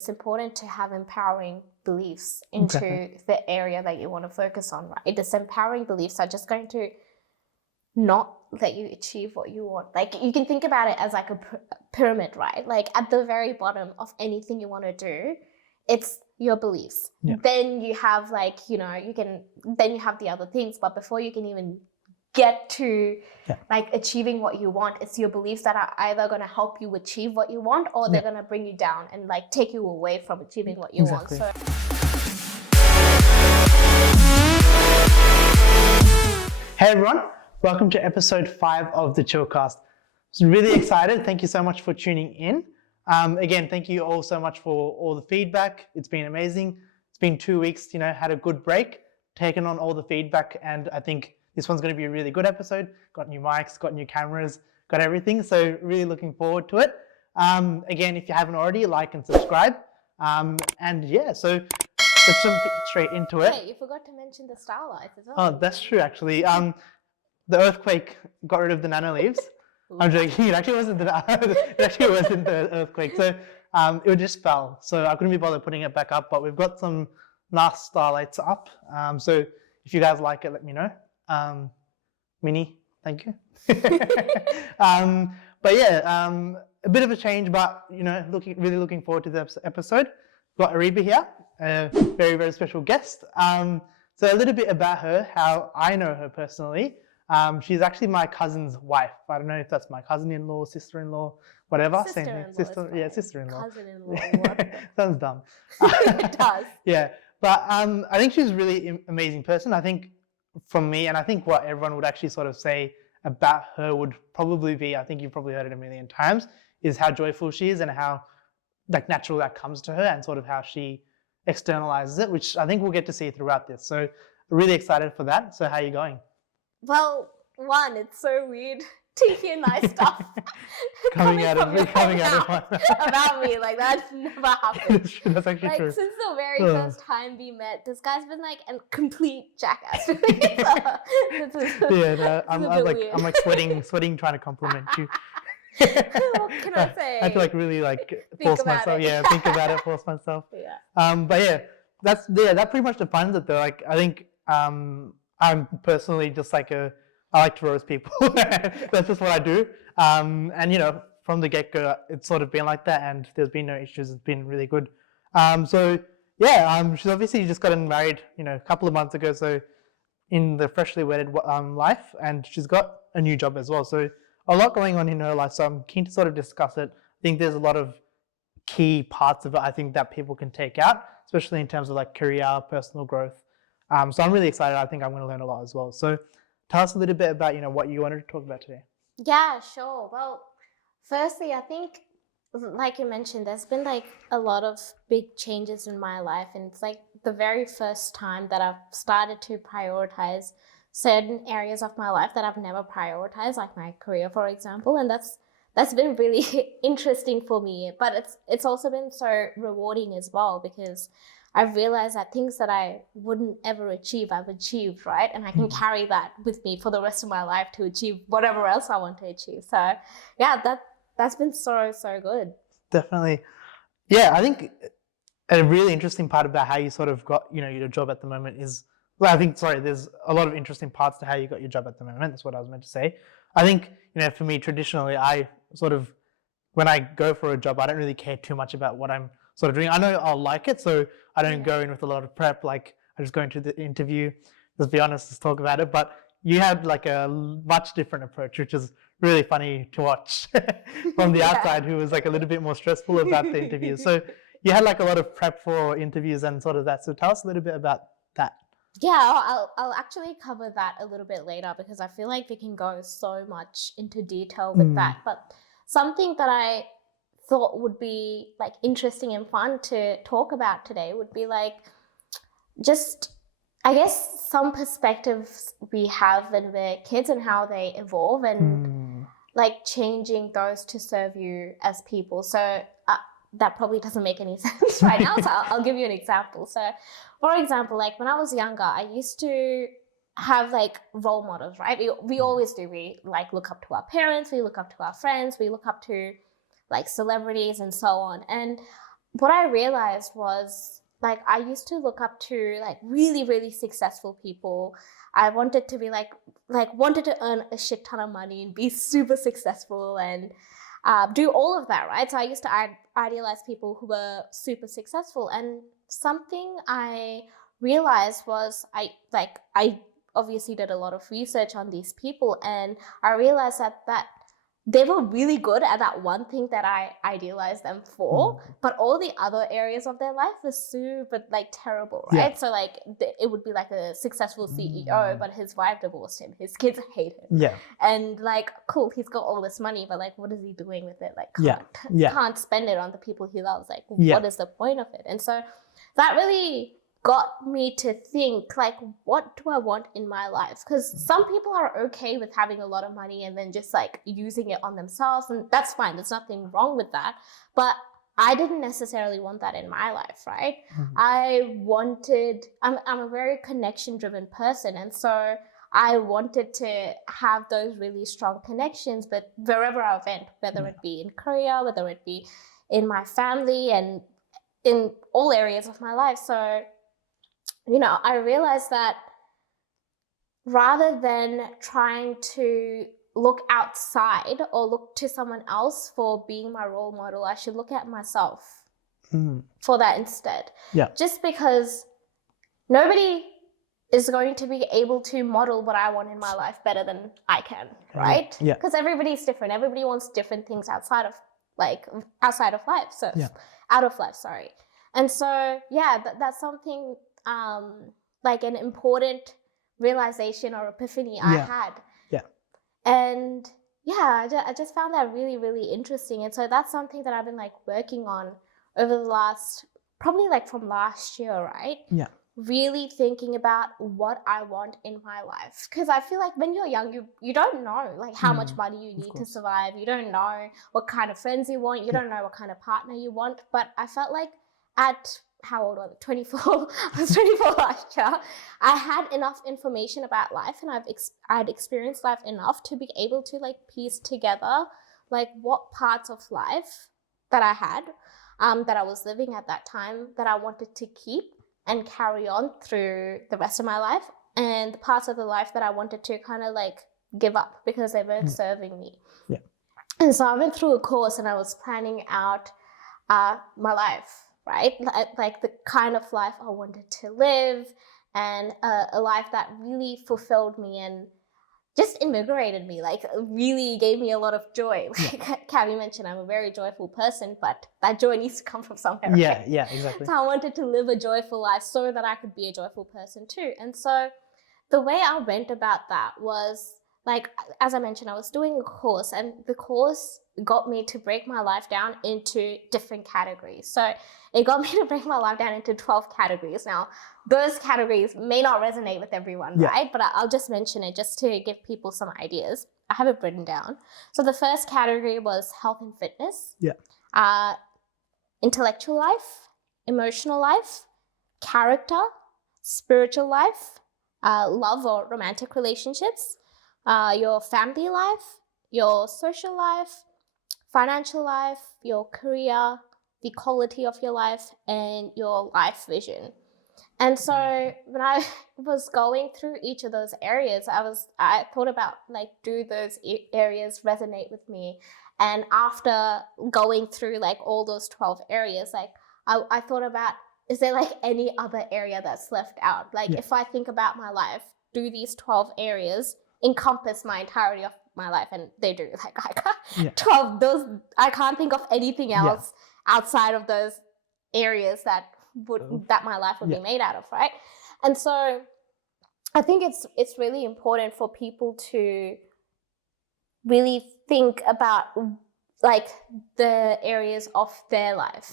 It's important to have empowering beliefs into the area that you want to focus on, right? These empowering beliefs are just going to not let you achieve what you want. Like, you can think about it as like a pyramid, right? Like, at the very bottom of anything you want to do, it's your beliefs. Yeah. Then you have like, then you have the other things, but before you can even get to like achieving what you want, it's your beliefs that are either going to help you achieve what you want, or they're going to bring you down and like take you away from achieving what you want. So hey everyone, welcome to episode 5 of the Chillcast. I'm really excited. Thank you so much for tuning in. Again, thank you all so much for all the feedback. It's been amazing. It's been 2 weeks, had a good break, taken on all the feedback, and I think this one's going to be a really good episode. Got new mics, got new cameras, got everything. So really looking forward to it. Again, if you haven't already, like and subscribe. And yeah, so let's jump straight into it. Hey, you forgot to mention the starlights as well. Oh, that's true, actually. The earthquake got rid of the nano leaves. I'm joking. It actually wasn't the earthquake. So it just fell. So I couldn't be bothered putting it back up. But we've got some nice starlights up. So if you guys like it, let me know. Minnie, thank you. But yeah, a bit of a change, but really looking forward to this episode. We've got Areeba here, a very, very special guest. So a little bit about her, how I know her personally. She's actually my cousin's wife. I don't know if that's my cousin-in-law, sister-in-law, whatever. Sister-in-law. Sister-in-law. Cousin-in-law. Sounds dumb. It does. Yeah, but I think she's a really amazing person. I think from me, and I think what everyone would actually sort of say about her would probably be, I think you've probably heard it a million times, is how joyful she is and how like natural that comes to her, and sort of how she externalizes it, which I think we'll get to see throughout this. So really excited for that. So how are you going? Well, one, it's so weird to hear nice stuff coming out of about me. Like, that's never happened. That's actually true. Since the very first time we met, this guy's been like a complete jackass. I'm like sweating trying to compliment you. What can I say? I have to like really like force myself. Think about it, force myself. Yeah. But yeah, that pretty much defines it though. Like, I think I'm personally just like I like to roast people. That's just what I do. And from the get-go, it's sort of been like that, and there's been no issues. It's been really good. So yeah, she's obviously just gotten married, a couple of months ago. So in the freshly wedded life, and she's got a new job as well. So a lot going on in her life. So I'm keen to sort of discuss it. I think there's a lot of key parts of it, I think, that people can take out, especially in terms of like career, personal growth. So I'm really excited. I think I'm going to learn a lot as well. So tell us a little bit about, what you wanted to talk about today. Yeah, sure. Well, firstly, I think, like you mentioned, there's been like a lot of big changes in my life. And it's like the very first time that I've started to prioritize certain areas of my life that I've never prioritized, like my career, for example. And that's been really interesting for me. But it's also been so rewarding as well, because I've realized that things that I wouldn't ever achieve, I've achieved, right? And I can carry that with me for the rest of my life to achieve whatever else I want to achieve. So yeah, that's been so good. Definitely. Yeah, I think a really interesting part about how you sort of got, your job at the moment is, there's a lot of interesting parts to how you got your job at the moment. That's what I was meant to say. I think, for me, traditionally, I sort of, when I go for a job, I don't really care too much about what I'm sort of doing. I know I'll like it, so I don't go in with a lot of prep. Like, I just go into the interview, let's be honest, let's talk about it. But you had like a much different approach, which is really funny to watch from the outside, who was like a little bit more stressful about the interviews. So you had like a lot of prep for interviews and sort of that. So tell us a little bit about that. Yeah, I'll actually cover that a little bit later, because I feel like we can go so much into detail with that. But something that I thought would be like interesting and fun to talk about today would be like, just, I guess, some perspectives we have when we're kids and how they evolve, and like changing those to serve you as people. So that probably doesn't make any sense right now. So I'll give you an example. So for example, like when I was younger, I used to have like role models, right? We always do. We like look up to our parents, we look up to our friends, we look up to like celebrities and so on. And what I realized was, like, I used to look up to like really, really successful people. I wanted to be wanted to earn a shit ton of money and be super successful and do all of that, right? So I used to idealize people who were super successful. And something I realized was I obviously did a lot of research on these people, and I realized that they were really good at that one thing that I idealized them for, but all the other areas of their life were super like terrible, right? So like it would be like a successful CEO, but his wife divorced him, his kids hate him, and like, cool, he's got all this money, but like, what is he doing with it? Like, can't spend it on the people he loves. Like, what is the point of it? And so that really got me to think, like, what do I want in my life? Because some people are okay with having a lot of money and then just like using it on themselves, and that's fine, there's nothing wrong with that, but I didn't necessarily want that in my life, right? I'm a very connection driven person, and so I wanted to have those really strong connections, but wherever I went, whether it be in Korea, whether it be in my family, and in all areas of my life. So I realized that rather than trying to look outside or look to someone else for being my role model, I should look at myself for that instead. Just because nobody is going to be able to model what I want in my life better than I can, right? Because everybody's different. Everybody wants different things outside of life. So out of life, sorry. And so, that's something like an important realization or epiphany I had. And I just found that really, really interesting. And so that's something that I've been like working on over the last, probably like from last year, right? Really thinking about what I want in my life. Because I feel like when you're young, you don't know like how much money you need to survive. You don't know what kind of friends you want. You don't know what kind of partner you want. But I felt like at, how old was I? 24. I was 24 last year. I had enough information about life, and I'd experienced life enough to be able to like piece together like what parts of life that I had, that I was living at that time, that I wanted to keep and carry on through the rest of my life, and the parts of the life that I wanted to kind of like give up because they weren't serving me. And so I went through a course and I was planning out my life, right? Like the kind of life I wanted to live, and a life that really fulfilled me and just invigorated me, like really gave me a lot of joy. Like Cavi mentioned, I'm a very joyful person, but that joy needs to come from somewhere. Right? Exactly. So I wanted to live a joyful life so that I could be a joyful person too. And so the way I went about that was, like, as I mentioned, I was doing a course, and the course got me to break my life down into different categories. So it got me to break my life down into 12 categories. Now, those categories may not resonate with everyone, right? But I'll just mention it just to give people some ideas. I have it written down. So the first category was health and fitness, intellectual life, emotional life, character, spiritual life, love or romantic relationships, your family life, your social life, financial life, your career, the quality of your life, and your life vision. And so when I was going through each of those areas, I thought about, like, do those areas resonate with me? And after going through like all those 12 areas, like I thought about, is there like any other area that's left out? Like if I think about my life, do these 12 areas encompass my entirety of my life? And they do. Like I can't, 12 those, I can't think of anything else outside of those areas that my life would be made out of, right? And so I think it's really important for people to really think about like the areas of their life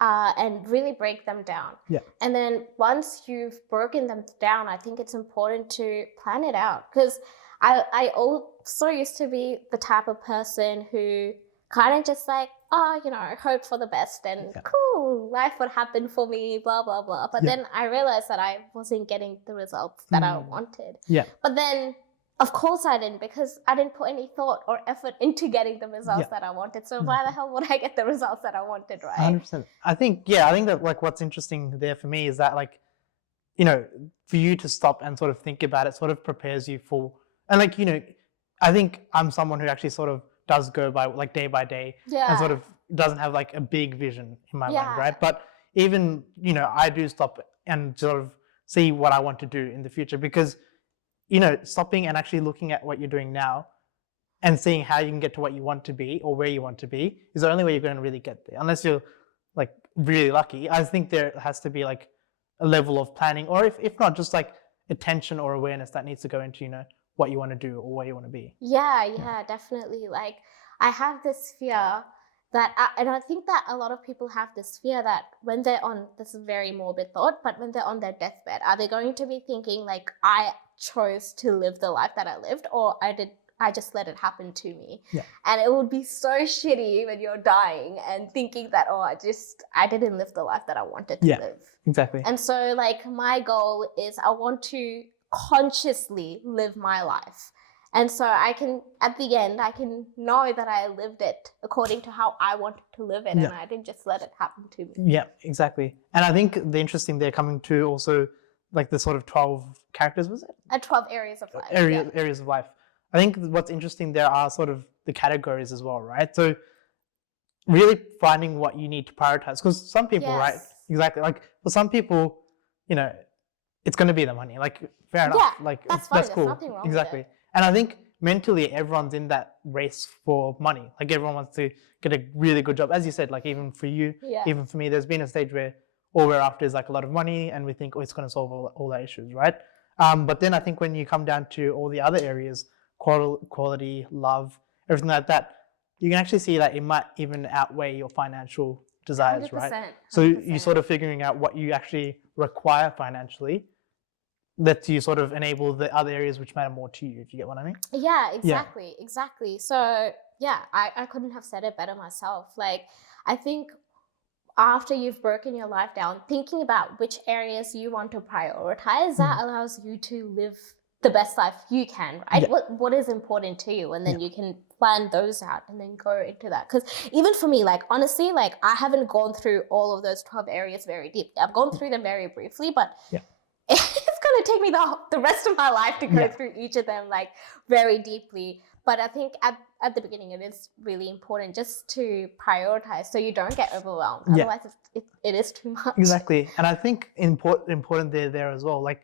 and really break them down. And then once you've broken them down, I think it's important to plan it out, because I also used to be the type of person who kind of just like, hope for the best and cool, life would happen for me, blah, blah, blah. But then I realized that I wasn't getting the results that I wanted. But then Of course I didn't, because I didn't put any thought or effort into getting the results that I wanted. So why the hell would I get the results that I wanted, right? 100%. I think that like what's interesting there for me is that like, you know, for you to stop and sort of think about it sort of prepares you for, and like, you know, I think I'm someone who actually sort of does go by like day by day and sort of doesn't have like a big vision in my mind, right? But even, you know, I do stop and sort of see what I want to do in the future, because, you know, stopping and actually looking at what you're doing now and seeing how you can get to what you want to be or where you want to be is the only way you're going to really get there, unless you're like really lucky. I think there has to be like a level of planning, or if not, just like attention or awareness that needs to go into, you know, what you want to do or where you want to be. Yeah, definitely. Like, I have this fear and I think that a lot of people have this fear that when they're on, this is a very morbid thought, but when they're on their deathbed, are they going to be thinking like, I chose to live the life that I lived, or I just let it happen to me? And it would be so shitty when you're dying and thinking that, oh, I didn't live the life that I wanted to live. Exactly. And so like my goal is I want to consciously live my life. And so I can, at the end, I can know that I lived it according to how I wanted to live it, and I didn't just let it happen to me. Yeah, exactly. And I think the interesting there coming to also like the sort of 12 characters, was it? 12 areas of life. Areas of life. I think what's interesting there are sort of the categories as well, right? So really finding what you need to prioritize, because some people, right? Exactly. Like for some people, you know, it's going to be the money. Like fair enough. Like that's fine. That's cool. Nothing wrong exactly. with it. And I think mentally everyone's in that race for money. Like everyone wants to get a really good job. As you said, like even for you, even for me, there's been a stage where all we're after is like a lot of money, and we think, oh, it's going to solve all our issues, right? But then I think when you come down to all the other areas, quality, love, everything like that, you can actually see that it might even outweigh your financial desires, 100%, right? So you're sort of figuring out what you actually require financially, that you sort of enable the other areas which matter more to you, if you get what I mean. Yeah, exactly. So yeah, I couldn't have said it better myself. Like, I think after you've broken your life down, thinking about which areas you want to prioritize, that allows you to live the best life you can, right? What is important to you, and then you can plan those out and then go into that. Because even for me, like honestly, like I haven't gone through all of those 12 areas very deeply. I've gone through them very briefly, but it's going to take me the rest of my life to go through each of them like very deeply. But I think at the beginning, it is really important just to prioritize so you don't get overwhelmed. Otherwise, it is too much. Exactly. And I think important there as well, like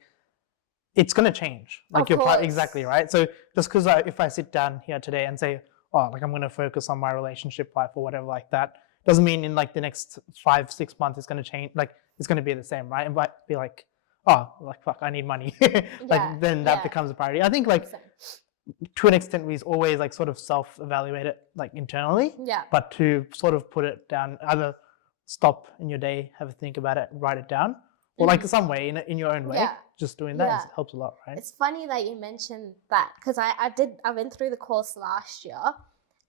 it's going to change. Like exactly, right? So just because if I sit down here today and say, oh, like I'm going to focus on my relationship life or whatever like that, doesn't mean in like the next 5-6 months it's going to change. Like it's going to be the same, right? It might be like, oh, like fuck, I need money. Like then that becomes a priority. I think like to an extent we always like sort of self-evaluate it like internally. But to sort of put it down, either stop in your day, have a think about it, write it down, or like some way in your own way. Just doing that helps a lot, right? It's funny that you mentioned that, because I went through the course last year,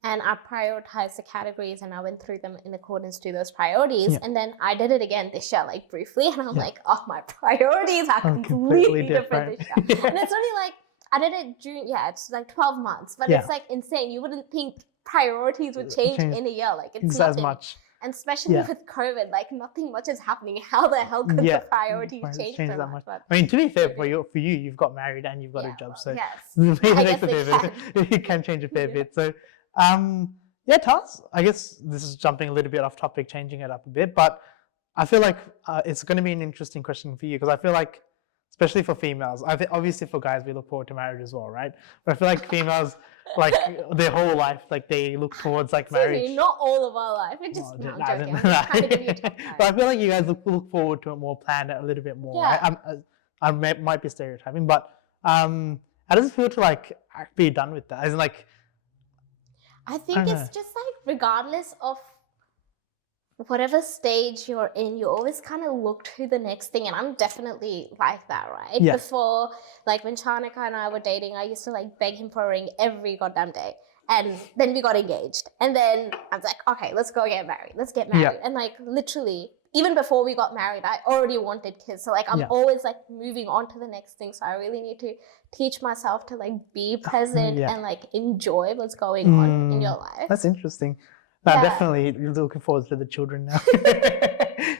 and I prioritized the categories, and I went through them in accordance to those priorities. And then I did it again this year, like briefly, and I'm like, oh, my priorities are completely different this year. And it's only like, I did it June, it's like 12 months, but it's like insane. You wouldn't think priorities would change in a year. Like it's nothing. As much. And especially with COVID, like nothing much is happening. How the hell could the priorities change so that much? I mean, to be fair, for you, you've got married and you've got a job, so you can change a fair bit. So, Taz, I guess this is jumping a little bit off topic, changing it up a bit, but I feel like it's going to be an interesting question for you, because I feel like, especially for females, I think obviously for guys we look forward to marriage as well, right? But I feel like females, like their whole life, like they look towards like marriage. Not all of our life. It just I'm joking. I'm just trying to give you a tough time. But I feel like you guys look forward to it more, plan it a little bit more. Right? I might be stereotyping, but how does it feel to like be done with that? As in, like, I think it's just like regardless of whatever stage you're in, you always kind of look to the next thing, and I'm definitely like that, right? Before, like when Charnika and I were dating, I used to like beg him for a ring every goddamn day, and then we got engaged, and then I was like, okay, let's go get married, and like literally even before we got married, I already wanted kids. So like I'm Yeah. always like moving on to the next thing. So I really need to teach myself to like be present Yeah. and like enjoy what's going on in your life. That's interesting. No, Yeah. definitely looking forward to the children now.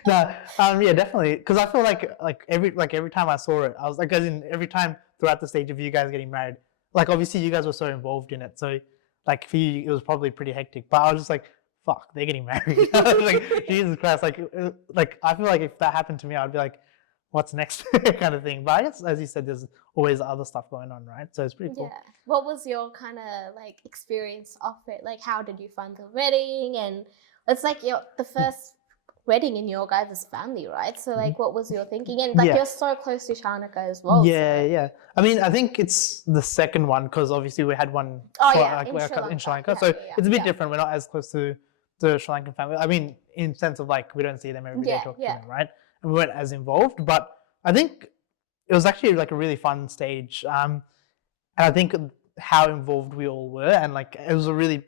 No, yeah, definitely. Because I feel like every time I saw it, I was like, as in every time throughout the stage of you guys getting married, like obviously you guys were so involved in it, so like for you it was probably pretty hectic. But I was just like, fuck, they're getting married. I was like, Jesus Christ, like I feel like if that happened to me, I'd be like, what's next, kind of thing. But I guess, as you said, there's always other stuff going on, right? So it's pretty cool. Yeah. What was your kind of like experience of it? Like, how did you find the wedding? And it's like the first wedding in your guys' family, right? So like, what was your thinking? And like, you're so close to Shanika as well. Yeah, so. yeah. I mean, I think it's the second one because obviously we had one in Sri Lanka. So it's a bit different. We're not as close to the Sri Lankan family. I mean, in sense of like, we don't see them every day, talk to them, right? And we weren't as involved, but I think it was actually like a really fun stage. And I think how involved we all were, and like it was a really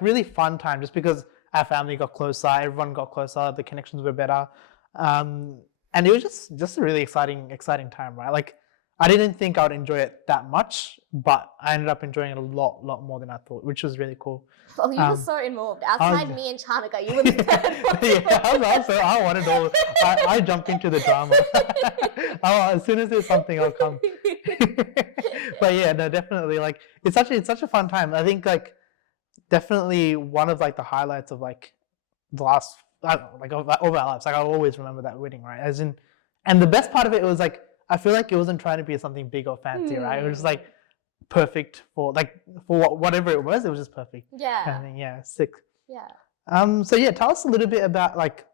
really fun time, just because our family got closer, everyone got closer, the connections were better, and it was just a really exciting time, right? Like I didn't think I would enjoy it that much, but I ended up enjoying it a lot more than I thought, which was really cool. Well, you were so involved. Outside me and Shanika, you were the third one. Yeah, I wanted all. I jump into the drama. As soon as there's something, I'll come. But yeah, no, definitely. Like it's such a fun time. I think like definitely one of like the highlights of like the last of our lives. Like I'll always remember that wedding, right? As in, and the best part of it was like I feel like it wasn't trying to be something big or fancy, right? It was just like perfect for whatever it was just perfect. Yeah. Kind of thing. Yeah, sick. Yeah. So yeah, tell us a little bit about like.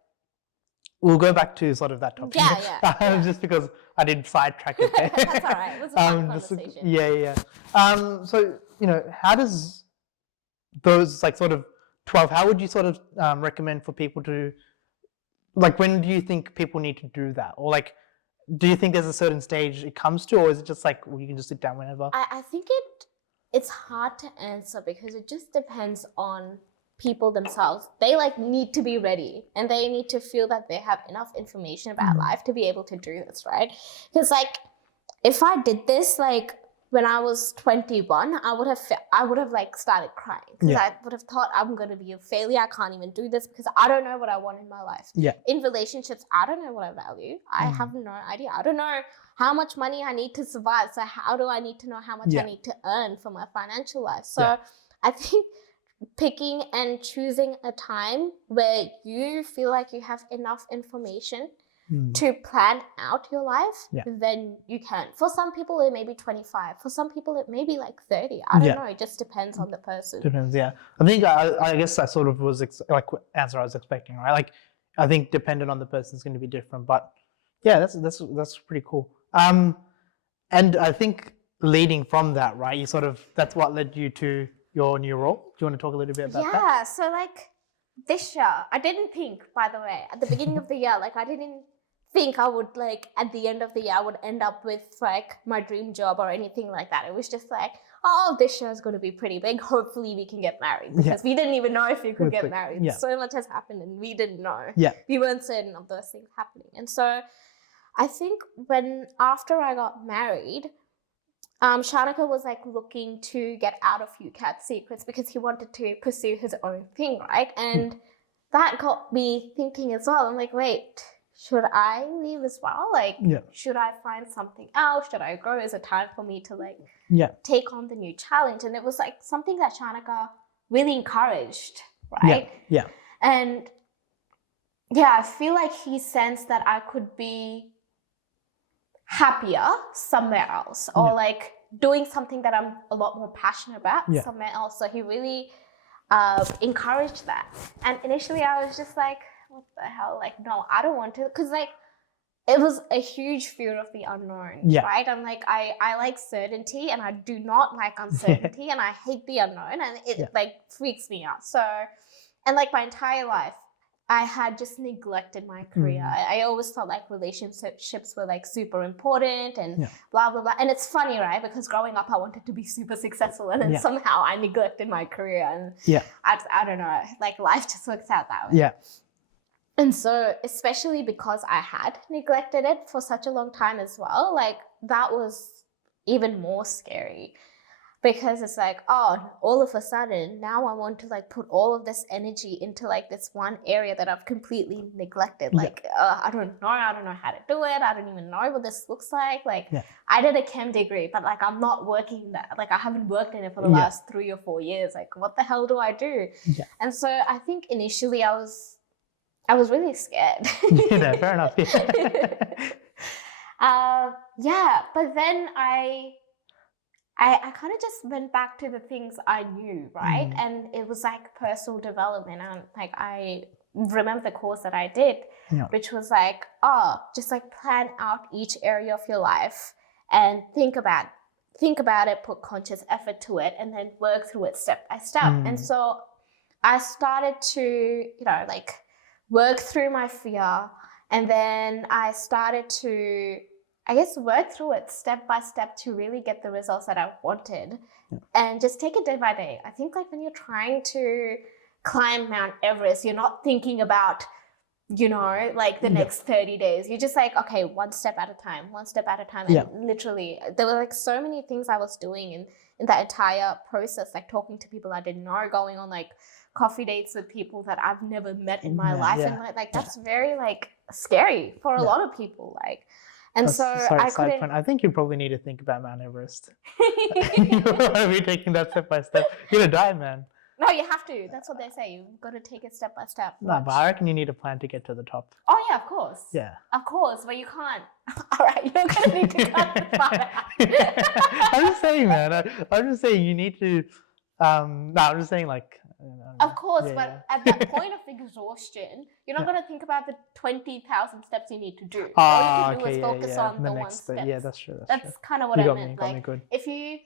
We'll go back to sort of that topic. Yeah. Just because I did sidetrack it there. That's all right. It was a fun conversation. Yeah. So how does those like sort of 12? How would you sort of recommend for people to like? When do you think people need to do that, or like? Do you think there's a certain stage it comes to, or is it just like you can just sit down whenever? I think it's hard to answer because it just depends on people themselves. They like need to be ready and they need to feel that they have enough information about life to be able to do this, right? Because like if I did this like when I was 21, I would have like started crying because I would have thought I'm going to be a failure. I can't even do this because I don't know what I want in my life. Yeah. In relationships, I don't know what I value. I have no idea. I don't know how much money I need to survive. So how do I need to know how much I need to earn for my financial life? So I think picking and choosing a time where you feel like you have enough information to plan out your life, then you can. For some people, it may be 25. For some people, it may be like 30. I don't know. It just depends on the person. Depends, yeah. I think I guess that sort of was like answer I was expecting, right? Like I think dependent on the person is going to be different, but yeah, that's pretty cool. And I think leading from that, right? You sort of that's what led you to your new role. Do you want to talk a little bit about that? Yeah. So like this year, I didn't think. By the way, at the beginning of the year, like I didn't think I would like at the end of the year I would end up with like my dream job or anything like that. It was just like, oh, this year is going to be pretty big. Hopefully we can get married because we didn't even know if we could get married. So much has happened and we didn't know. We weren't certain of those things happening. And so I think after I got married, Shanika was like looking to get out of UCAT secrets because he wanted to pursue his own thing, right? And that got me thinking as well. I'm like, wait, should I leave as well? Like, should I find something else? Should I grow? Is it time for me to like take on the new challenge? And it was like something that Shanika really encouraged, right? Yeah. And yeah, I feel like he sensed that I could be happier somewhere else or like doing something that I'm a lot more passionate about somewhere else. So he really encouraged that. And initially I was just like, what the hell? Like, no, I don't want to. Because, like, it was a huge fear of the unknown, right? I'm like, I like certainty and I do not like uncertainty and I hate the unknown and it, like, freaks me out. So, and, like, my entire life, I had just neglected my career. I always felt like relationships were, like, super important and blah, blah, blah. And it's funny, right? Because growing up, I wanted to be super successful and then somehow I neglected my career. And I don't know. Like, life just works out that way. And so, especially because I had neglected it for such a long time as well, like that was even more scary because it's like, oh, all of a sudden now I want to like put all of this energy into like this one area that I've completely neglected. Like, I don't know how to do it. I don't even know what this looks like. Like, I did a chem degree, but like I'm not working that. Like, I haven't worked in it for the last 3 or 4 years. Like, what the hell do I do? And so I think initially I was really scared. Fair enough. But then I kind of just went back to the things I knew, right? And it was like personal development. And like I remember the course that I did, which was like, just like plan out each area of your life and think about it, put conscious effort to it, and then work through it step by step. And so I started to, like work through my fear, and then I started to, I guess, work through it step by step to really get the results that I wanted, and just take it day by day. I think like when you're trying to climb Mount Everest, you're not thinking about, like the next 30 days. You're just like, okay, one step at a time. And literally there were like so many things I was doing in that entire process, like talking to people I didn't know, going on like coffee dates with people that I've never met in my life. And like that's very like scary for a lot of people. Like, and side point. I think you probably need to think about Mount Everest. You want to be taking that step by step. You're gonna die, man. No, you have to. That's what they say. You've got to take it step by step. No, but I reckon you need a plan to get to the top. Oh yeah, of course. Yeah. Of course, but you can't. All right, you're gonna need to cut the part out. I'm just saying, man. I'm just saying you need to. No, I'm just saying like. Of course, but at that point of exhaustion, you're not going to think about the 20,000 steps you need to do. All you can do is focus on the one step. Yeah, that's true. That's kind of what I meant. Like, if you,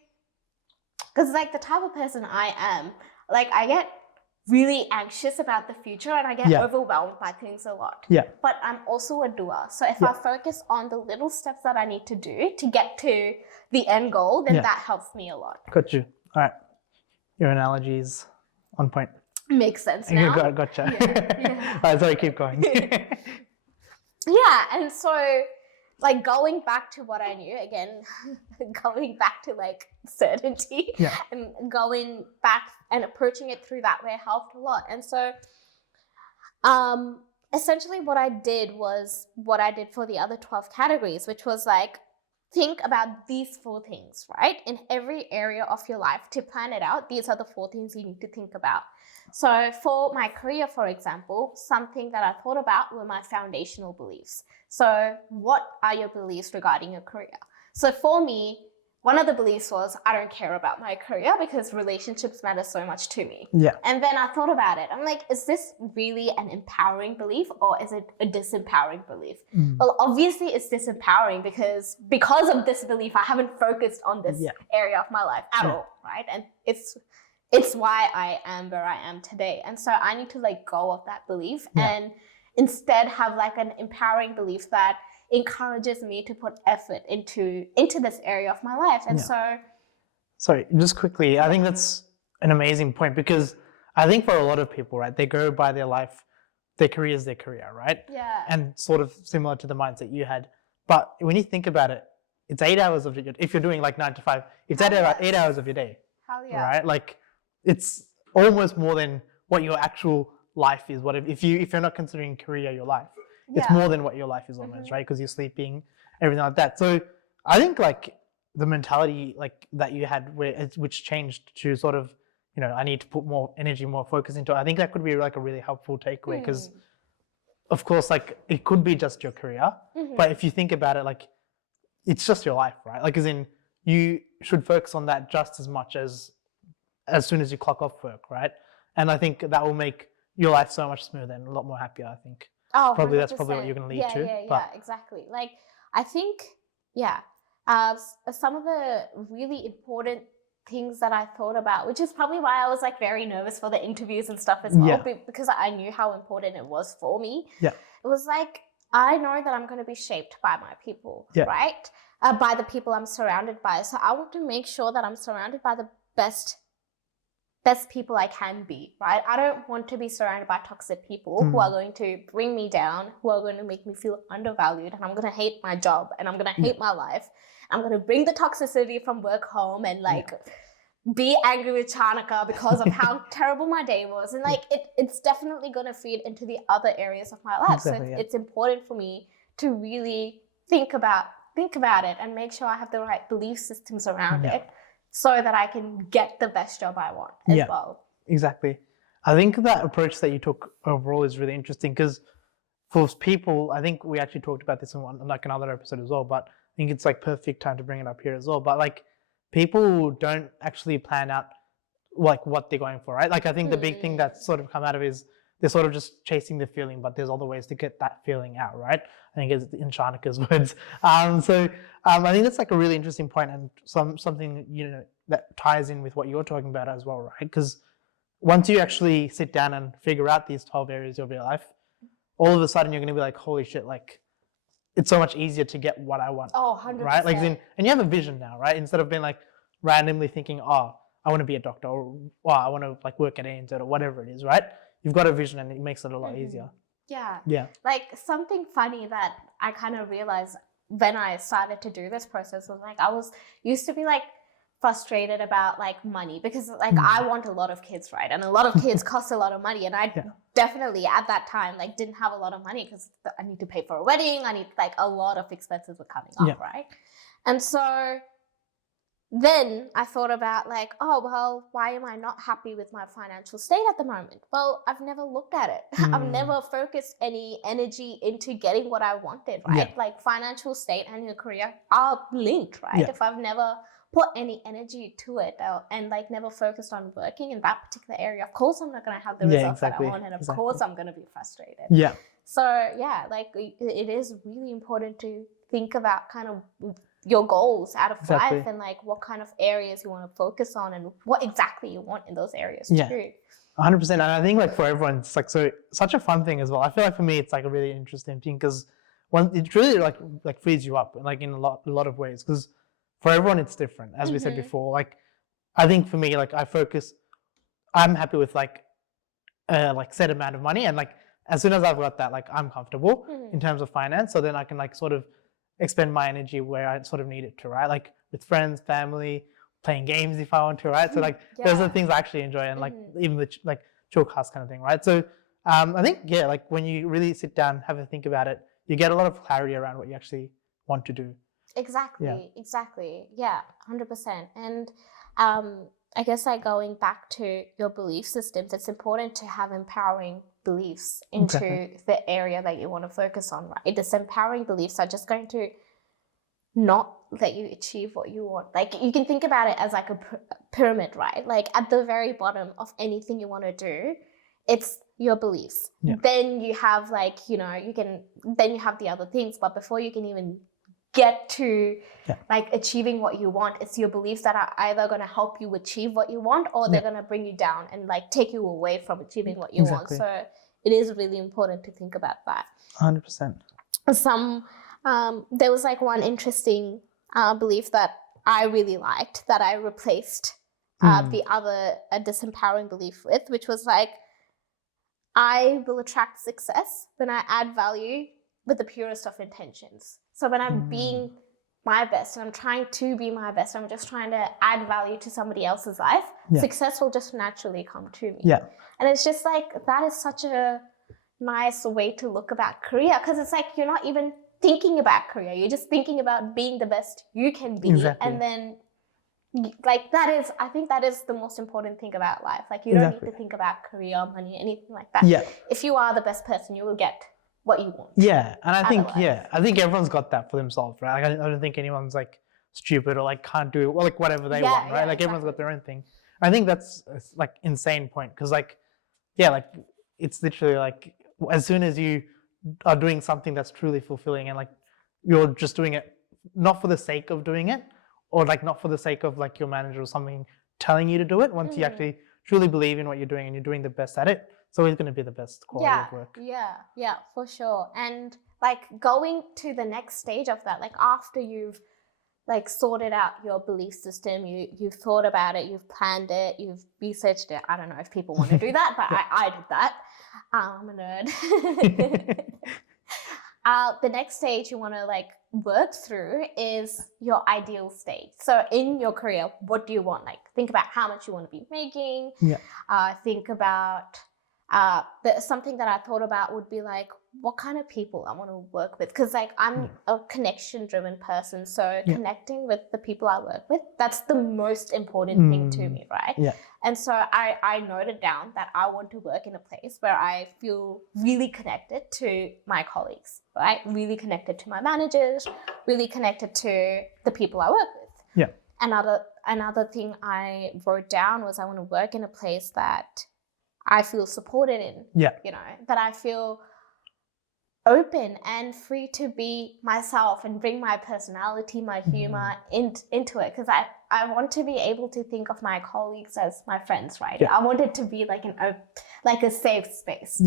because like the type of person I am, like I get really anxious about the future and I get overwhelmed by things a lot. Yeah. But I'm also a doer. So if I focus on the little steps that I need to do to get to the end goal, then that helps me a lot. Got you. All right. Your analogies. On point. Makes sense now. Gotcha. All right, sorry, keep going. And so like going back to what I knew, again, going back to like certainty and going back and approaching it through that way helped a lot. And so essentially what I did was what I did for the other 12 categories, which was like, think about these 4 things, right? In every area of your life to plan it out. These are the 4 things you need to think about. So for my career, for example, something that I thought about were my foundational beliefs. So what are your beliefs regarding your career? So for me, one of the beliefs was I don't care about my career because relationships matter so much to me. Yeah. And then I thought about it. I'm like, is this really an empowering belief or is it a disempowering belief? Well, obviously it's disempowering because of this belief, I haven't focused on this area of my life at all, right? And it's why I am where I am today. And so I need to let go of that belief and instead have like an empowering belief that encourages me to put effort into this area of my life. And so sorry, just quickly, I think that's an amazing point because I think for a lot of people, right, they go by their life, their career is their career, right? Yeah. And sort of similar to the mindset you had. But when you think about it, it's 8 hours of your, if you're doing like 9 to 5, it's 8 hours of your day. Hell yeah. Right? Like it's almost more than what your actual life is. What if you're not considering career your life? It's more than what your life is almost, right? Because you're sleeping, everything like that. So I think like the mentality like that you had which changed to sort of, I need to put more energy, more focus into it. I think that could be like a really helpful takeaway because of course, like it could be just your career, but if you think about it, like it's just your life, right? Like as in you should focus on that just as much as soon as you clock off work, right? And I think that will make your life so much smoother and a lot more happier, I think. Oh, probably 100%. That's probably what you're going to lead to. Yeah, exactly. Like, I think, some of the really important things that I thought about, which is probably why I was like very nervous for the interviews and stuff as well, because I knew how important it was for me. Yeah. It was like, I know that I'm going to be shaped by my people, right? By the people I'm surrounded by. So I want to make sure that I'm surrounded by the best best people I can be, right? I don't want to be surrounded by toxic people who are going to bring me down, who are going to make me feel undervalued, and I'm going to hate my job and I'm going to hate my life. I'm going to bring the toxicity from work home and like be angry with Chanaka because of how terrible my day was. And like, it's definitely going to feed into the other areas of my life. Exactly, so it's important for me to really think about it and make sure I have the right belief systems around it so that I can get the best job I want as well. Exactly. I think that approach that you took overall is really interesting because for people, I think we actually talked about this in another episode as well, but I think it's like perfect time to bring it up here as well. But like people don't actually plan out like what they're going for, right? Like I think the big thing that's sort of come out of is they're sort of just chasing the feeling, but there's other ways to get that feeling out, right? I think it's in Shanika's words. I think that's like a really interesting point and something, you know, that ties in with what you're talking about as well, right? Because once you actually sit down and figure out these 12 areas of your life, all of a sudden you're going to be like, holy shit, like it's so much easier to get what I want. Oh, 100%. Right? Like, and you have a vision now, right? Instead of being like randomly thinking, oh, I want to be a doctor or oh, I want to like work at ANZ or whatever it is, right? You've got a vision and it makes it a lot easier. Yeah. Yeah. Like something funny that I kind of realized when I started to do this process was like, used to be like frustrated about like money because like I want a lot of kids, right? And a lot of kids cost a lot of money. And I definitely at that time like didn't have a lot of money because I need to pay for a wedding. I need like a lot of expenses were coming up, right? And so then I thought about like, oh, well, why am I not happy with my financial state at the moment? Well, I've never looked at it. I've never focused any energy into getting what I wanted, right? Like financial state and your career are linked, right? If I've never put any energy to it and like never focused on working in that particular area, of course I'm not going to have the results that I want, and of course I'm going to be frustrated. So like it is really important to think about kind of your goals out of life and like what kind of areas you want to focus on and what exactly you want in those areas too. 100%. And I think like for everyone it's like such a fun thing as well. I feel like for me it's like a really interesting thing because it really like frees you up like in a lot of ways because for everyone it's different, as we said before. Like I think for me, like I'm happy with like set amount of money, and like as soon as I've got that, like I'm comfortable in terms of finance, so then I can like sort of expend my energy where I sort of need it to, right? Like with friends, family, playing games if I want to, right? So like those are the things I actually enjoy, and like even the like Chillcast kind of thing, right? So I think like when you really sit down, have a think about it, you get a lot of clarity around what you actually want to do. Exactly. Yeah, 100%. And I guess like going back to your belief systems, it's important to have empowering beliefs into the area that you want to focus on, right? It's empowering beliefs are just going to not let you achieve what you want. Like you can think about it as like a pyramid, right? Like at the very bottom of anything you want to do, it's your beliefs. Then you have like, you know, then you have the other things, but before you can even get to like achieving what you want, it's your beliefs that are either going to help you achieve what you want or they're going to bring you down and like take you away from achieving what you want. So it is really important to think about that. 100%. There was like one interesting belief that I really liked that I replaced the other disempowering belief with, which was like, I will attract success when I add value with the purest of intentions. So when I'm being my best and I'm trying to be my best, I'm just trying to add value to somebody else's life, success will just naturally come to me. And it's just like, that is such a nice way to look about career, because it's like you're not even thinking about career, you're just thinking about being the best you can be. And then like I think that is the most important thing about life. Like you don't need to think about career, money, anything like that. If you are the best person, you will get what you want. And I think everyone's got that for themselves, right? Like, I don't think anyone's like stupid or like can't do it, or like whatever they want, right? Like everyone's got their own thing. I think that's like insane point, because like like it's literally like as soon as you are doing something that's truly fulfilling and like you're just doing it not for the sake of doing it, or like not for the sake of like your manager or something telling you to do it, once you actually truly believe in what you're doing and you're doing the best at it, it's always going to be the best quality of work. Yeah, for sure. And like going to the next stage of that, like after you've like sorted out your belief system. You've thought about it, you've planned it, you've researched it. I don't know if people want to do that, but I did that. I'm a nerd. The next stage you want to like work through is your ideal stage. So in your career, what do you want? Like think about how much you want to be making. Think about something that I thought about would be like what kind of people I want to work with, because like I'm a connection driven person, so connecting with the people I work with, that's the most important thing to me, right? And so I noted down that I want to work in a place where I feel really connected to my colleagues, right? Really connected to my managers, really connected to the people I work with. Another thing I wrote down was I want to work in a place that I feel supported in, you know, that I feel open and free to be myself and bring my personality, my humor into it. Because I want to be able to think of my colleagues as my friends, right? I want it to be like a safe space.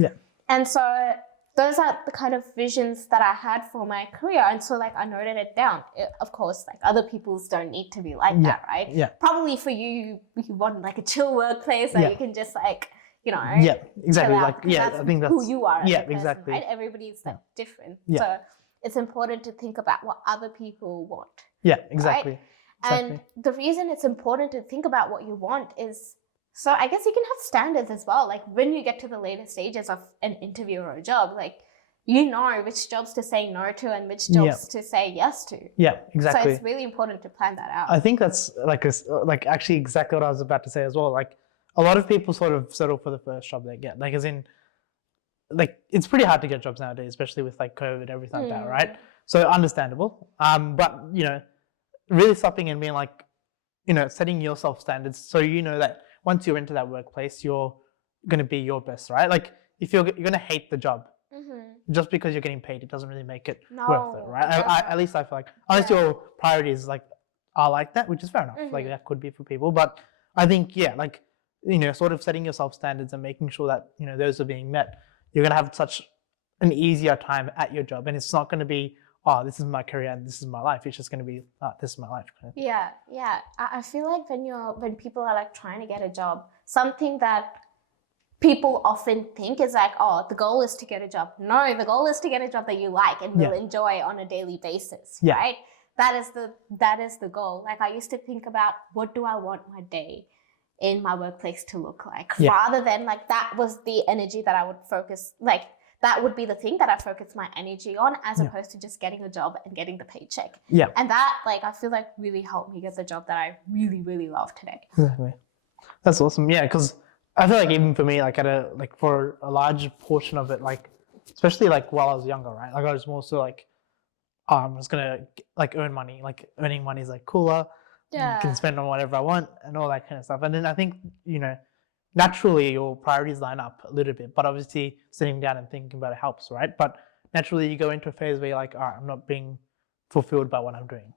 And so those are the kind of visions that I had for my career. And so like I noted it down. Of course, like other people's don't need to be like that, right? Probably for you want like a chill workplace that you can just like, you know, exactly. Like, I think that's who you are. As a person, exactly. Right? Everybody's like different. So it's important to think about what other people want. Exactly. Right? And the reason it's important to think about what you want is, so I guess you can have standards as well. Like when you get to the later stages of an interview or a job, like you know which jobs to say no to and which jobs to say yes to. Exactly. So it's really important to plan that out. I think that's like actually exactly what I was about to say as well. Like a lot of people sort of settle for the first job they get. Like as in, like it's pretty hard to get jobs nowadays, especially with like COVID and everything like that, right? So understandable. But you know, really stopping and being like, you know, setting yourself standards so you know that once you're into that workplace, you're going to be your best, right? Like if you're going to hate the job just because you're getting paid, it doesn't really make it worth it, right? At least I feel like, unless your priorities like are like that, which is fair enough. Like that could be for people, but I think like, you know, sort of setting yourself standards and making sure that, you know, those are being met, you're going to have such an easier time at your job. And it's not going to be, oh, this is my career and this is my life. It's just going to be, oh, this is my life. I feel like when people are like trying to get a job, something that people often think is like, oh, the goal is to get a job. No, the goal is to get a job that you like and will enjoy on a daily basis, right? That is the goal. Like I used to think about, what do I want my day in my workplace to look like, rather than like that was the energy that I would focus, like that would be the thing that I focus my energy on, as opposed to just getting a job and getting the paycheck. And that, like, I feel like really helped me get the job that I really, really love today. Exactly. That's awesome. Yeah, because I feel like even for me, like for a large portion of it, like especially like while I was younger, right? Like I was more so like, oh, I'm just gonna like earn money. Like earning money is like cooler. You can spend on whatever I want and all that kind of stuff. And then I think, you know, naturally your priorities line up a little bit, but obviously sitting down and thinking about it helps, right? But naturally you go into a phase where you're like, all right, I'm not being fulfilled by what I'm doing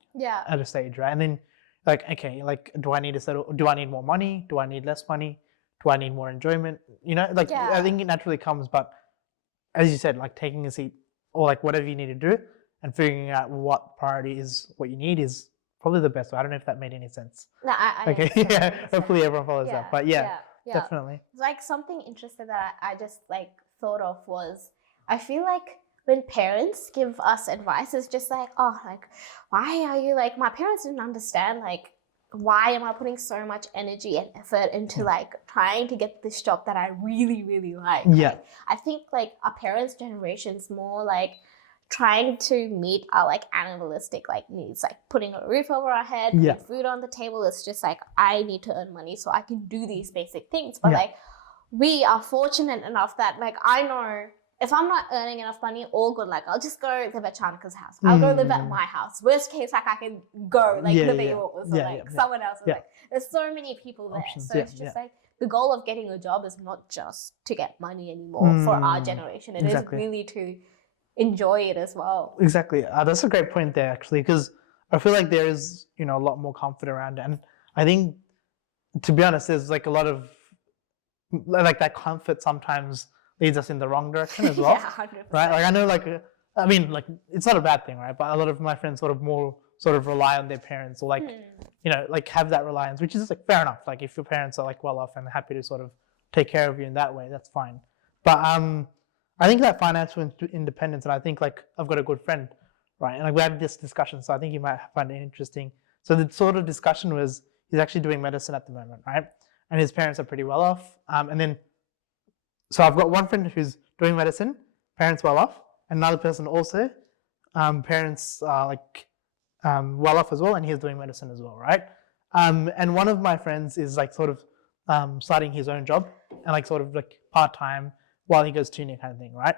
at a stage, right? And then like, okay, like, do I need to settle? Do I need more money? Do I need less money? Do I need more enjoyment? You know, like I think it naturally comes, but as you said, like taking a seat or like whatever you need to do and figuring out what priority is what you need is probably the best way. I don't know if that made any sense. No, I okay. Hopefully everyone follows that. But definitely. Like something interesting that I just like thought of was, I feel like when parents give us advice, it's just like, oh, like, why are you like, my parents didn't understand, like, why am I putting so much energy and effort into like trying to get this job that I really, really like? Like, I think like our parents' generation's more like trying to meet our like animalistic like needs, like putting a roof over our head, putting food on the table. It's just like, I need to earn money so I can do these basic things. But like we are fortunate enough that like I know if I'm not earning enough money, all good, like I'll just go live at Chanika's house. I'll go live at my house. Worst case, like I can go like live at yours or like someone else. Like there's so many people there. Options. So it's just like the goal of getting a job is not just to get money anymore for our generation. It is really to enjoy it as well. Exactly. That's a great point there, actually, because I feel like there is, you know, a lot more comfort around it. And I think, to be honest, there's like a lot of like that comfort sometimes leads us in the wrong direction as well. 100%. Right? Like I know, like, I mean, like it's not a bad thing, right? But a lot of my friends sort of more sort of rely on their parents or like, like have that reliance, which is like fair enough. Like if your parents are like well off and happy to sort of take care of you in that way, that's fine. But I think that financial independence, and I think like I've got a good friend, right? And like we had this discussion, so I think you might find it interesting. So the sort of discussion was he's actually doing medicine at the moment, right? And his parents are pretty well off. And then, so I've got one friend who's doing medicine, parents well off, and another person also, parents are like well off as well, and he's doing medicine as well, right? And one of my friends is like sort of starting his own job and like sort of like part-time while he goes to uni kind of thing, right?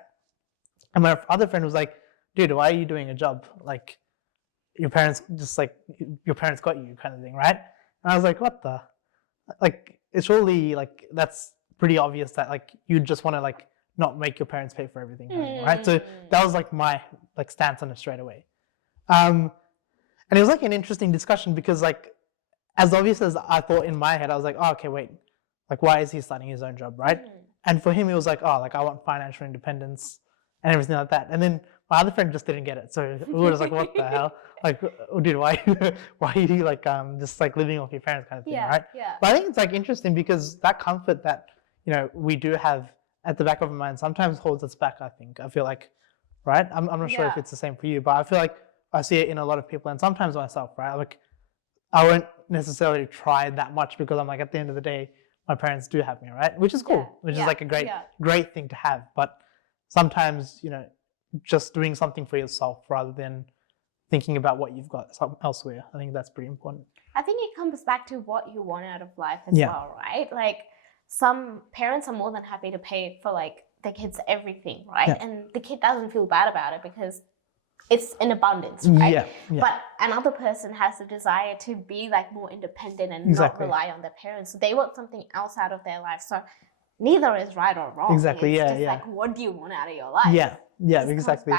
And my other friend was like, dude, why are you doing a job? Like your parents got you kind of thing, right? And I was like, what the? Like it's surely like that's pretty obvious that like you just want to like not make your parents pay for everything, kind of thing, right? So that was like my like stance on it straight away. And it was like an interesting discussion because like as obvious as I thought in my head, I was like, oh, okay, wait, like why is he starting his own job, right? And for him, it was like, oh, like I want financial independence and everything like that. And then my other friend just didn't get it. So we were just like, what the hell? Like, oh, dude, why are you like just like living off your parents kind of thing, right? Yeah. But I think it's like interesting because that comfort that, we do have at the back of our mind sometimes holds us back, I think. I feel like, right? I'm not sure if it's the same for you, but I feel like I see it in a lot of people and sometimes myself, right? Like I won't necessarily try that much because I'm like, at the end of the day, my parents do have me, right? Which is cool, which is like a great thing to have. But sometimes, just doing something for yourself rather than thinking about what you've got elsewhere. I think that's pretty important. I think it comes back to what you want out of life as well, right? Like some parents are more than happy to pay for like their kids everything, right? Yeah. And the kid doesn't feel bad about it because it's in abundance, right? Yeah. But another person has the desire to be like more independent and not rely on their parents. So they want something else out of their life. So neither is right or wrong. Exactly. It's just like, what do you want out of your life? Yeah, exactly.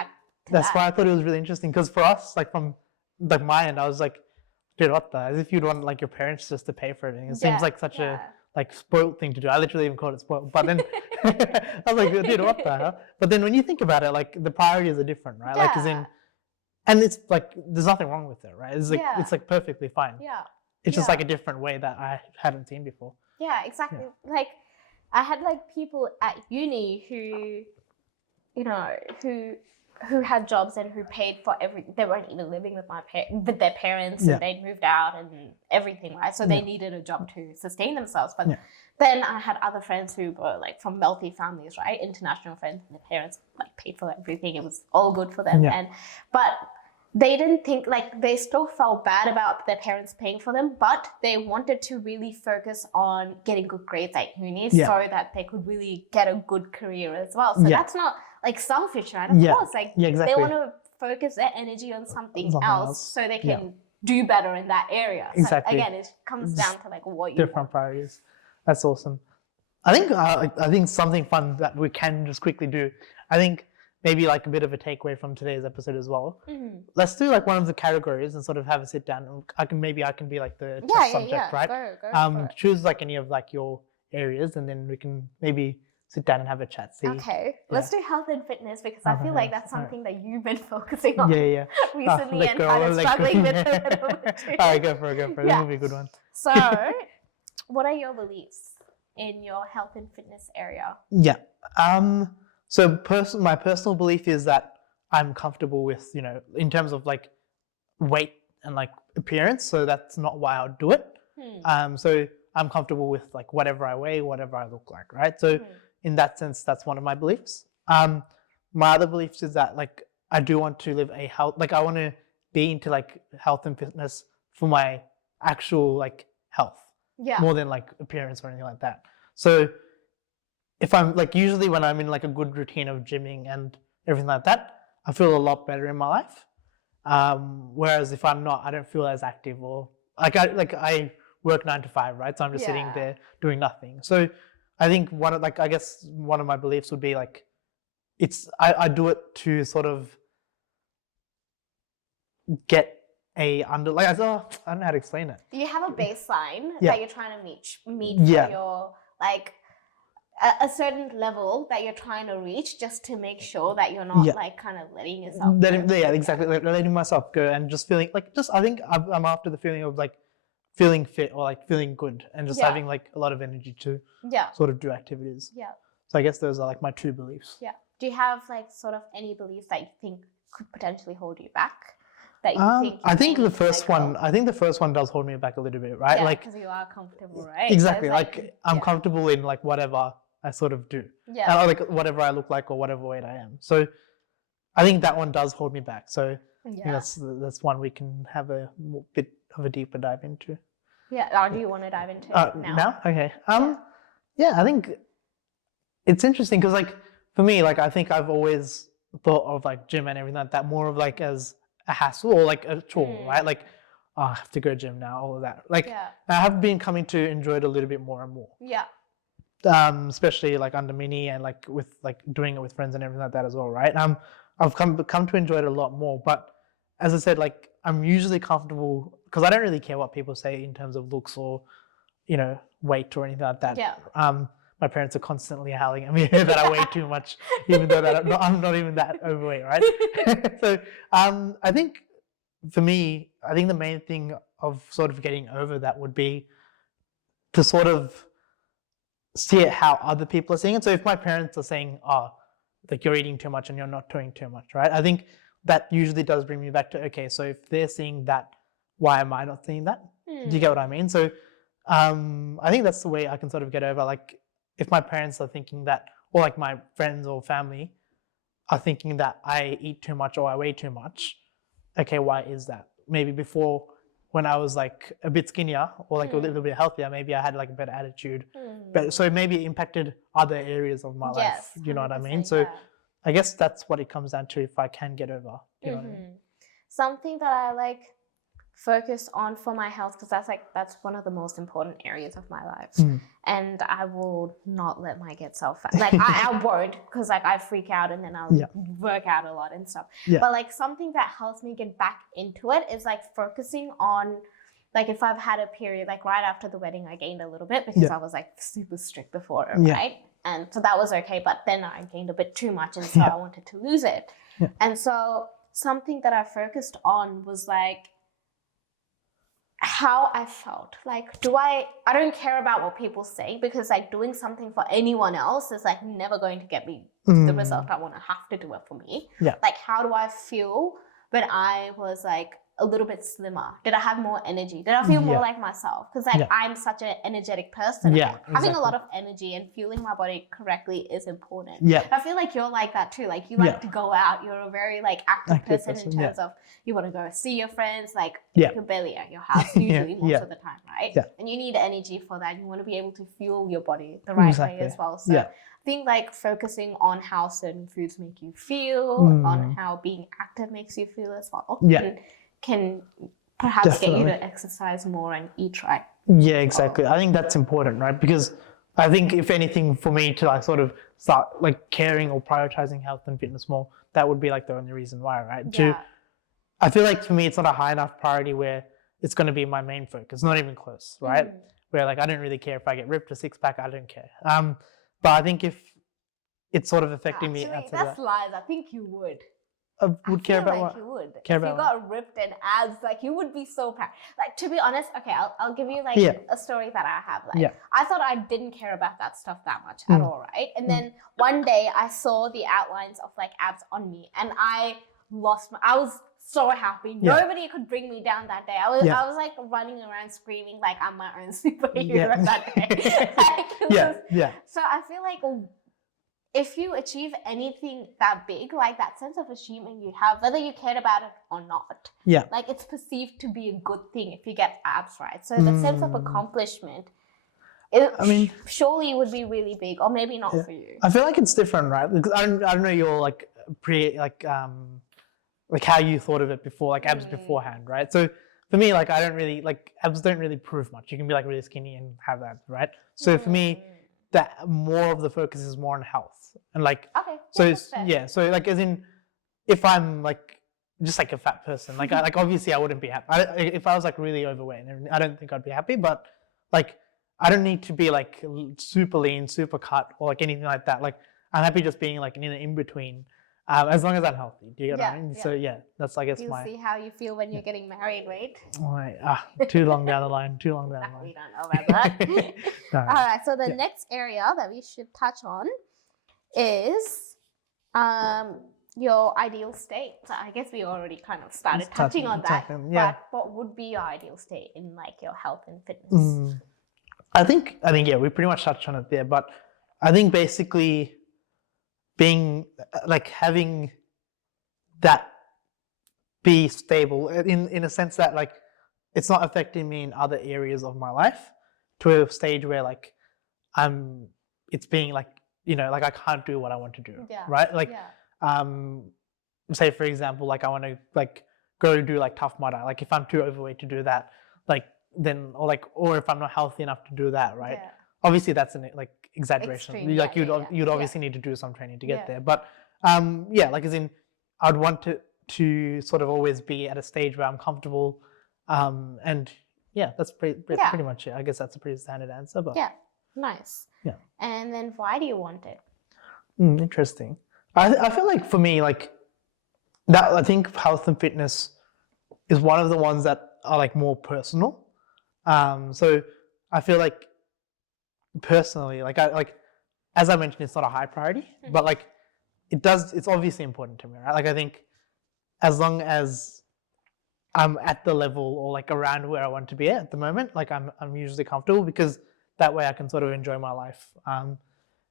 That's why I thought it was really interesting because for us, like from like my end, I was like, dude, what the? As if you'd want like your parents just to pay for everything. It seems like such a like spoiled thing to do. I literally even called it spoiled. But then I was like, dude, what the hell? But then when you think about it, like the priorities are different, right? Like as in, and it's like there's nothing wrong with it, right? It's like it's like perfectly fine. It's just like a different way that I hadn't seen before. Yeah, exactly. Like I had like people at uni who had jobs and who paid for they weren't even living with their parents and they'd moved out and everything, right? So they needed a job to sustain themselves. But then I had other friends who were like from wealthy families, right? International friends, and their parents like paid for everything. It was all good for them. But they didn't think like they still felt bad about their parents paying for them, but they wanted to really focus on getting good grades at uni so that they could really get a good career as well. So that's not like selfish, right? Of course, like they want to focus their energy on something else so they can do better in that area. Exactly. So again, it comes down to like what you different priorities. That's awesome. I think something fun that we can just quickly do. I think maybe like a bit of a takeaway from today's episode as well. Let's do like one of the categories and sort of have a sit down. I can be like the test subject, right? Go choose like any of like your areas and then we can maybe sit down and have a chat. Let's do health and fitness because I feel like that's something that you've been focusing on recently and kind of struggling with a little bit too. All right, go for it. This will be a good one. So, what are your beliefs in your health and fitness area? Yeah. So my personal belief is that I'm comfortable with, in terms of like weight and like appearance. So that's not why I would do it. So I'm comfortable with like whatever I weigh, whatever I look like, right? So in that sense, that's one of my beliefs. My other beliefs is that like I do want to live I want to be into like health and fitness for my actual like health, more than like appearance or anything like that. So if I'm like usually when I'm in like a good routine of gymming and everything like that, I feel a lot better in my life. Whereas if I'm not, I don't feel as active or I work 9 to 5, right? So I'm just sitting there doing nothing. So I think one of my beliefs would be like, I do it to sort of get I don't know how to explain it. You have a baseline that you're trying to meet for your like a certain level that you're trying to reach, just to make sure that you're not like kind of letting yourself go. Yeah, exactly. Like letting myself go and just feeling like I think I'm after the feeling of like feeling fit or like feeling good and just having like a lot of energy to sort of do activities. Yeah. So I guess those are like my two beliefs. Yeah. Do you have like sort of any beliefs that you think could potentially hold you back? That you think I think the first one. I think the first one does hold me back a little bit, right? Yeah, like because you are comfortable, right? Exactly. Like I'm comfortable in like whatever I sort of do. Yeah. Or like whatever I look like or whatever weight I am. So I think that one does hold me back. So that's one we can have a bit of a deeper dive into. Yeah. Do you want to dive into it now? Okay. Yeah, I think it's interesting because like for me, like I think I've always thought of like gym and everything like that more of like as a hassle or like a chore, right? Like, oh, I have to go gym now, all of that. Like I have been coming to enjoy it a little bit more and more. Yeah. Especially like under Mini and like with like doing it with friends and everything like that as well, right? I've come to enjoy it a lot more. But as I said, like I'm usually comfortable because I don't really care what people say in terms of looks or, you know, weight or anything like that. Yeah. My parents are constantly howling at me that I weigh too much, even though that I'm not even that overweight, right? So I think for me, I think the main thing of sort of getting over that would be to sort of see it how other people are seeing it. So if my parents are saying, oh, like you're eating too much and you're not doing too much, right? I think that usually does bring me back to, okay, so if they're seeing that, why am I not seeing that? Do you get what I mean? So I think that's the way I can sort of get over, like if my parents are thinking that, or like my friends or family are thinking that I eat too much or I weigh too much, okay, why is that? Maybe before when I was like a bit skinnier or like a little bit healthier, maybe I had like a better attitude. But so maybe it impacted other areas of my life. Do you know what I mean? So I guess that's what it comes down to if I can get over. You know what I mean? Something that I like focus on for my health, because that's one of the most important areas of my life. And I will not let my get self-fat. Like I won't, because like I freak out and then I'll work out a lot and stuff. But like something that helps me get back into it is like focusing on, like if I've had a period, like right after the wedding, I gained a little bit because I was like super strict before, right? And so that was okay, but then I gained a bit too much and so I wanted to lose it. And so something that I focused on was like how I felt. Like, I don't care about what people say, because like doing something for anyone else is like never going to get me to the result I want to have to do it for me. Like, how do I feel when I was like a little bit slimmer? Did I have more energy? Did I feel more like myself? Because like I'm such an energetic person. Having a lot of energy and fueling my body correctly is important. I feel like you're like that too. Like you like to go out. You're a very like active person in terms of you want to go see your friends. Like you can barely at your house usually most of the time, right? And you need energy for that. You want to be able to fuel your body the right way as well. So I think like focusing on how certain foods make you feel, on how being active makes you feel as well, can perhaps get you to exercise more and eat right. Yeah, exactly. I think that's important, right? Because I think if anything for me to like sort of start like caring or prioritizing health and fitness more, that would be like the only reason why, right? I feel like for me, it's not a high enough priority where it's going to be my main focus, not even close, right? Where like, I don't really care if I get ripped or six pack, I don't care. But I think if it's sort of affecting me. That's lies. I think you would. Would care about what? You would. Care if about you got ripped and abs, like you would be so proud. Like to be honest, okay, I'll give you like a story that I have. Like I thought I didn't care about that stuff that much at all, right? And then one day I saw the outlines of like abs on me, and I was so happy. Nobody could bring me down that day. I was like running around screaming like I'm my own superhero that day. Like, So I feel like if you achieve anything that big, like that sense of achievement you have, whether you cared about it or not, like it's perceived to be a good thing if you get abs right. So the sense of accomplishment, surely it would be really big, or maybe not for you. I feel like it's different, right? Because I don't know your like like how you thought of it before, like abs beforehand, right? So for me, like I don't really like abs don't really prove much. You can be like really skinny and have that, right? So for me, that more of the focus is more on health and like so like as in if I'm like just like a fat person, like obviously I wouldn't be happy. If I was like really overweight and everything, I don't think I'd be happy. But like I don't need to be like super lean, super cut, or like anything like that. Like I'm happy just being like in between, as long as I'm healthy. Do you get what I mean? So yeah, that's I guess You'll see how you feel when you're getting married, right? Too long down the line. Too long down the line. We don't know about that. No. All right. So the next area that we should touch on is your ideal state. So I guess we already kind of started touching on that. But what would be your ideal state in like your health and fitness? I think yeah, we pretty much touched on it there. But I think basically being like having that be stable in a sense that like it's not affecting me in other areas of my life to a stage where like it's being like, you know, like I can't do what I want to do, right? Like, say for example, like I want to like go do like Tough Mudder. Like if I'm too overweight to do that, like then, or if I'm not healthy enough to do that, right? Yeah. Obviously that's an like exaggeration. Extreme, like you'd obviously need to do some training to get there. But like as in, I'd want to sort of always be at a stage where I'm comfortable, and yeah, that's pretty much it. I guess that's a pretty standard answer. But yeah, nice. Yeah. And then why do you want it? Interesting. I feel like for me, like that, I think health and fitness is one of the ones that are like more personal. So I feel like personally, like as I mentioned, it's not a high priority, but like it's obviously important to me, right? Like I think as long as I'm at the level or like around where I want to be at the moment, like I'm usually comfortable because that way I can sort of enjoy my life.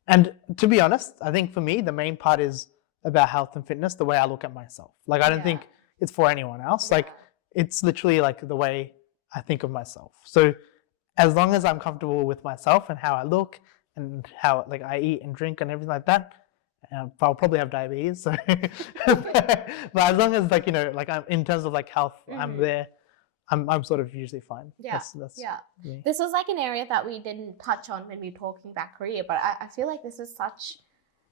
And to be honest, I think for me, the main part is about health and fitness, the way I look at myself. Like I don't think it's for anyone else. Like it's literally like the way I think of myself. So as long as I'm comfortable with myself and how I look and how like I eat and drink and everything like that, I'll probably have diabetes. So, but as long as like, you know, like I'm in terms of like health, I'm there. I'm sort of usually fine. Yeah, that's me. This was like an area that we didn't touch on when we were talking about career, but I feel like this is such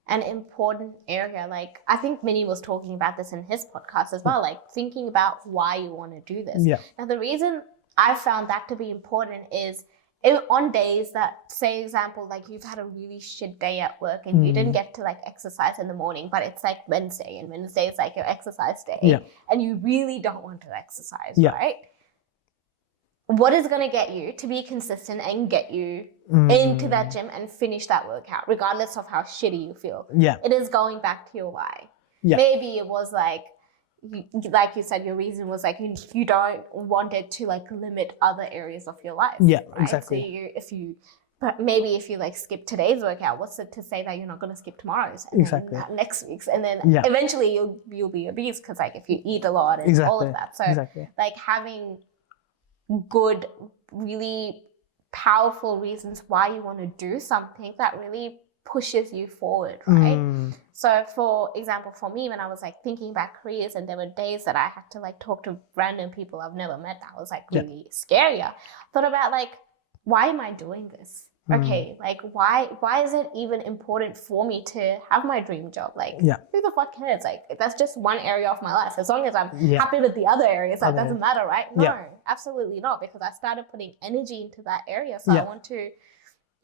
an important area. Like I think Minnie was talking about this in his podcast as well, like thinking about why you want to do this. Yeah. Now the reason I found that to be important is on days that, say example, like you've had a really shit day at work and you didn't get to like exercise in the morning, but it's like Wednesday and Wednesday is like your exercise day and you really don't want to exercise, right? What is going to get you to be consistent and get you into that gym and finish that workout, regardless of how shitty you feel? Yeah. It is going back to your why. Yeah. Maybe it was like you said, your reason was like you don't want it to like limit other areas of your life. Yeah, right? Exactly. So maybe if you like skip today's workout, what's it to say that you're not going to skip tomorrow's and then next week's, and then eventually you'll be obese because like if you eat a lot and all of that. So like having good, really powerful reasons why you want to do something that really pushes you forward, right? So for example, for me, when I was like thinking about careers and there were days that I had to like talk to random people I've never met, that was like really scary. I thought about like, why am I doing this? Okay, like why is it even important for me to have my dream job? Like who the fuck cares? Like that's just one area of my life. As long as I'm happy with the other areas, that doesn't matter, right? No, absolutely not, because I started putting energy into that area. So I want to,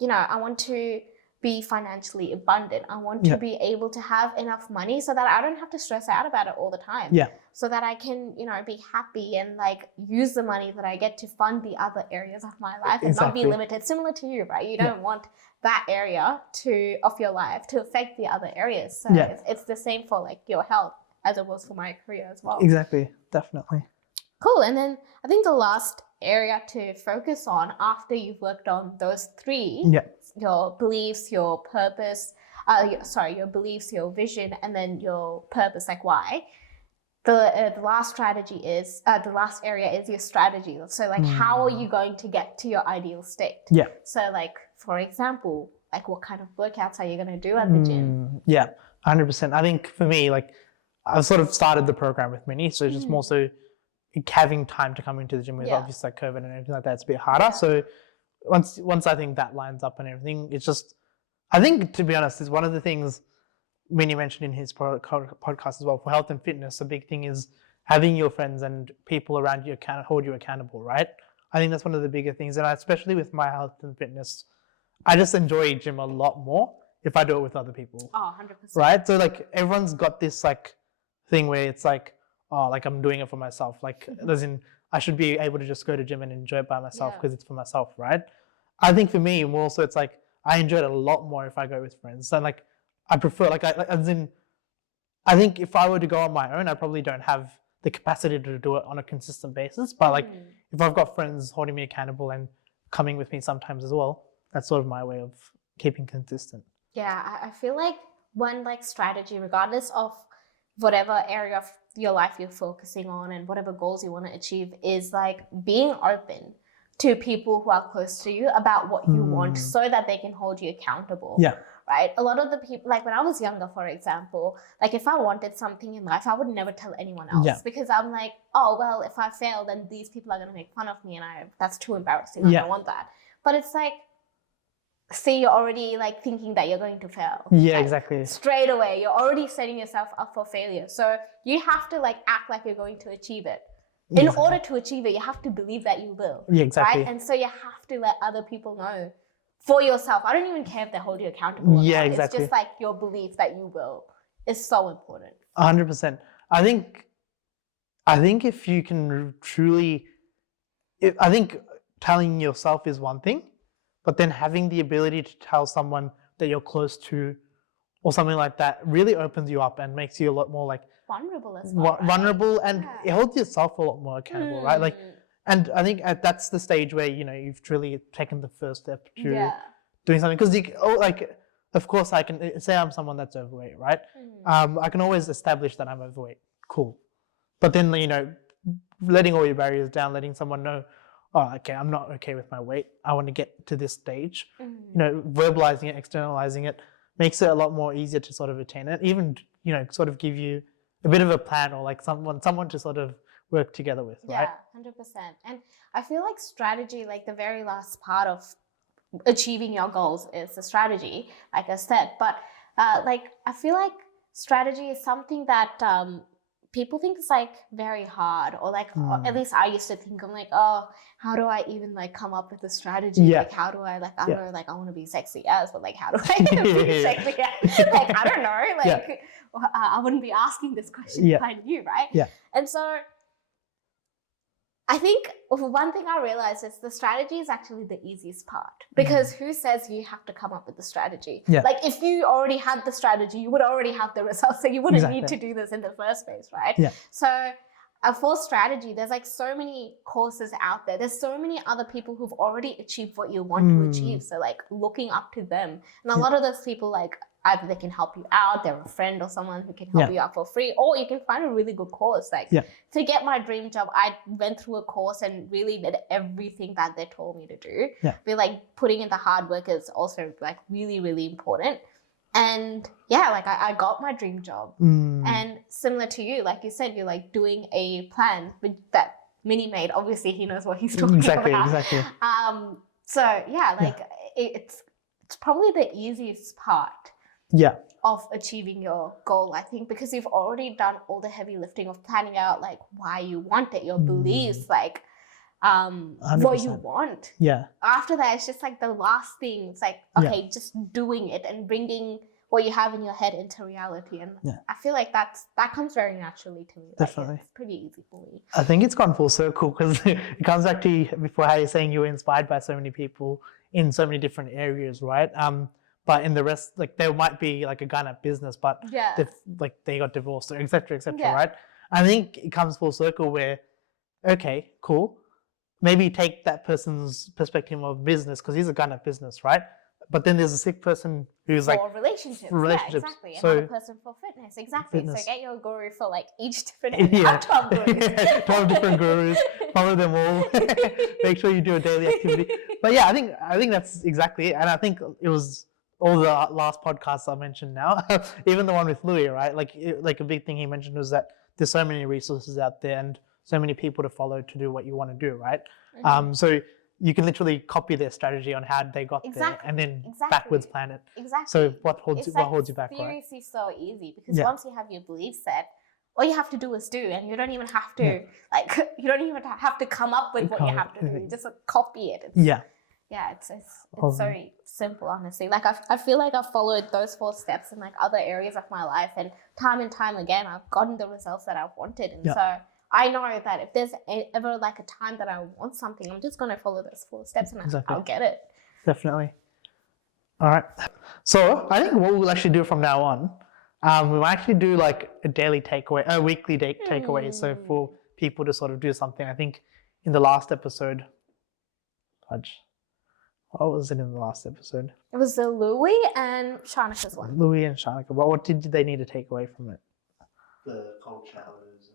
I want to be financially abundant. I want to be able to have enough money so that I don't have to stress out about it all the time. Yeah. So that I can, be happy and like use the money that I get to fund the other areas of my life and not be limited. Similar to you, right? You don't want that area of your life to affect the other areas. So it's the same for like your health as it was for my career as well. Exactly. Definitely. Cool. And then I think the last area to focus on after you've worked on those three, your beliefs, your purpose, your beliefs, your vision, and then your purpose, like why. The last strategy is, the last area is your strategy. So like, how are you going to get to your ideal state? Yeah. So like, for example, like what kind of workouts are you going to do at the gym? Yeah, 100%. I think for me, like I've sort of started the program with Minnie, so just more so having time to come into the gym with obviously like COVID and everything like that, it's a bit harder. So once I think that lines up and everything, it's just, I think to be honest, is one of the things Minnie mentioned in his podcast as well for health and fitness. A big thing is having your friends and people around you hold you accountable, right? I think that's one of the bigger things. And especially with my health and fitness, I just enjoy gym a lot more if I do it with other people. Oh, 100%. Right? So like everyone's got this like thing where it's like, oh, like I'm doing it for myself. Like as in I should be able to just go to gym and enjoy it by myself because it's for myself, right? I think for me more so it's like I enjoy it a lot more if I go with friends. And like I prefer as in I think if I were to go on my own, I probably don't have the capacity to do it on a consistent basis. But like if I've got friends holding me accountable and coming with me sometimes as well, that's sort of my way of keeping consistent. Yeah, I feel like one like strategy, regardless of whatever area of your life you're focusing on and whatever goals you want to achieve, is like being open to people who are close to you about what you want so that they can hold you accountable. Yeah. Right? A lot of the people, like when I was younger, for example, like if I wanted something in life, I would never tell anyone else because I'm like, oh, well, if I fail, then these people are going to make fun of me and that's too embarrassing. I don't want that. But it's like, see, you're already like thinking that you're going to fail. Yeah, like, exactly. Straight away, you're already setting yourself up for failure. So you have to like act like you're going to achieve it. In order to achieve it, you have to believe that you will. Yeah, exactly. Right? And so you have to let other people know for yourself. I don't even care if they hold you accountable or not. Exactly. It's just like your belief that you will is so important. 100%. I think if you can truly, I think telling yourself is one thing, but then having the ability to tell someone that you're close to or something like that really opens you up and makes you a lot more like vulnerable as well. Vulnerable and it holds yourself a lot more accountable, right? Like, and I think that's the stage where, you know, you've truly taken the first step to doing something. Because of course I can say I'm someone that's overweight, right? I can always establish that I'm overweight. Cool. But then, you know, letting all your barriers down, letting someone know, oh, okay, I'm not okay with my weight. I want to get to this stage. You know, verbalizing it, externalizing it makes it a lot more easier to sort of attain it. Even, you know, sort of give you a bit of a plan or like someone to sort of work together with, right? Yeah, 100%. And I feel like strategy, like the very last part of achieving your goals is the strategy, like I said. But like I feel like strategy is something that people think is like very hard, or like or at least I used to think, I'm like, oh, how do I even like come up with a strategy? Like how do I like I don't know, like I want to be sexy as, but like how do I be sexy as? Like I don't know, like I wouldn't be asking this question if I knew, right? And so I think one thing I realized is the strategy is actually the easiest part, because who says you have to come up with the strategy? Like if you already had the strategy, you would already have the results, so you wouldn't need to do this in the first place, right? So for strategy, there's like so many courses out there. There's so many other people who've already achieved what you want to achieve. So like looking up to them. And a lot of those people, like either they can help you out, they're a friend or someone who can help you out for free, or you can find a really good course. Like to get my dream job, I went through a course and really did everything that they told me to do. But like putting in the hard work is also like really, really important. And yeah, like I got my dream job. And similar to you, like you said, you're like doing a plan with that Mini made. Obviously he knows what he's talking about. Exactly. So yeah, like it's probably the easiest part of achieving your goal, I think, because you've already done all the heavy lifting of planning out like why you want it, your beliefs, like 100%. What you want. After that, it's just like the last thing. It's like, okay, just doing it and bringing what you have in your head into reality. And I feel like that comes very naturally to me. Definitely. Like, it's pretty easy for me. I think it's gone full circle, because it comes back to before how you're saying you were inspired by so many people in so many different areas, right? But in the rest, like there might be like a guy in a business, but they got divorced, or et cetera, right? I think it comes full circle where, okay, cool. Maybe take that person's perspective of business, because he's a guy in a business, right? But then there's a sick person who's like relationships. Yeah, exactly. So, another person for fitness, exactly. So get your guru for like each different area. 12 gurus. 12 different gurus. Follow them all. Make sure you do a daily activity. But yeah, I think that's exactly it. And I think it was all the last podcasts I mentioned now, even the one with Louis, right? Like a big thing he mentioned was that there's so many resources out there and so many people to follow to do what you want to do, right? So you can literally copy their strategy on how they got there and then backwards plan it. So what holds you back, right? Seriously so easy, because once you have your belief set, all you have to do is do, and you don't even have to you don't even have to come up with what you have to do. You just copy it. It's very simple, honestly. Like I feel like I've followed those 4 steps in like other areas of my life, and time again I've gotten the results that I've wanted. And so I know that if there's ever like a time that I want something, I'm just gonna follow those 4 steps, and I'll get it. Definitely. All right. So I think what we'll actually do from now on, we'll actually do like a daily takeaway, a weekly takeaway. So for people to sort of do something, I think in the last episode, what was it in the last episode? It was the Louis and Shanika's one. Louis and Shanika. What did they need to take away from it? The cold showers.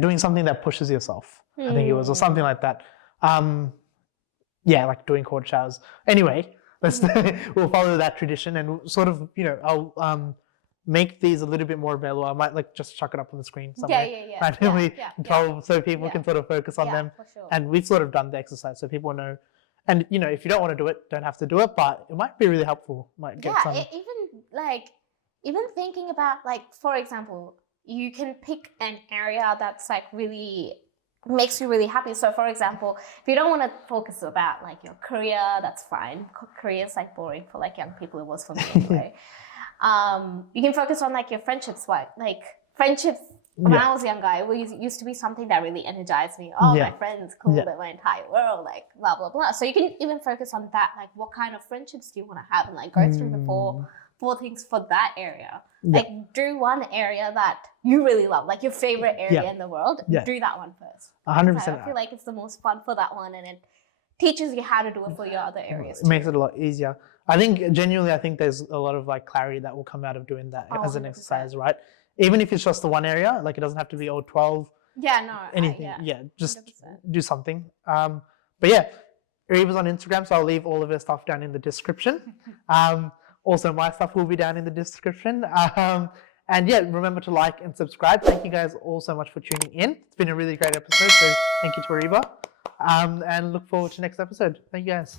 Doing something that pushes yourself. I think it was, or something like that. Like doing cold showers. Anyway, we'll follow that tradition, and sort of, I'll make these a little bit more available. I might like just chuck it up on the screen somewhere randomly, so people can sort of focus on them. For sure. And we've sort of done the exercise so people know. And if you don't want to do it, don't have to do it, but it might be really helpful. Might get some. Even thinking about, like, for example, you can pick an area that's like really makes you really happy. So for example, if you don't want to focus about like your career, that's fine. Career is like boring for like young people. It was for me anyway. You can focus on like your friendships. Like friendships when I was younger, it used to be something that really energized me. My friends, cool, they're my entire world, like blah blah blah. So you can even focus on that, like what kind of friendships do you want to have, and like go through the four things for that area. Like do one area that you really love, like your favorite area in the world. Do that one first. 100%. I feel like it's the most fun for that one, and it teaches you how to do it for your other areas. It makes it a lot easier. I think there's a lot of like clarity that will come out of doing that as an 100%. exercise, right? Even if it's just the one area, like it doesn't have to be all 12. Anything. Just 100%. Do something. But yeah, Areeba's on Instagram, so I'll leave all of her stuff down in the description. Also, my stuff will be down in the description. And yeah, remember to like and subscribe. Thank you guys all so much for tuning in. It's been a really great episode, so thank you to Areeba. And look forward to next episode. Thank you guys.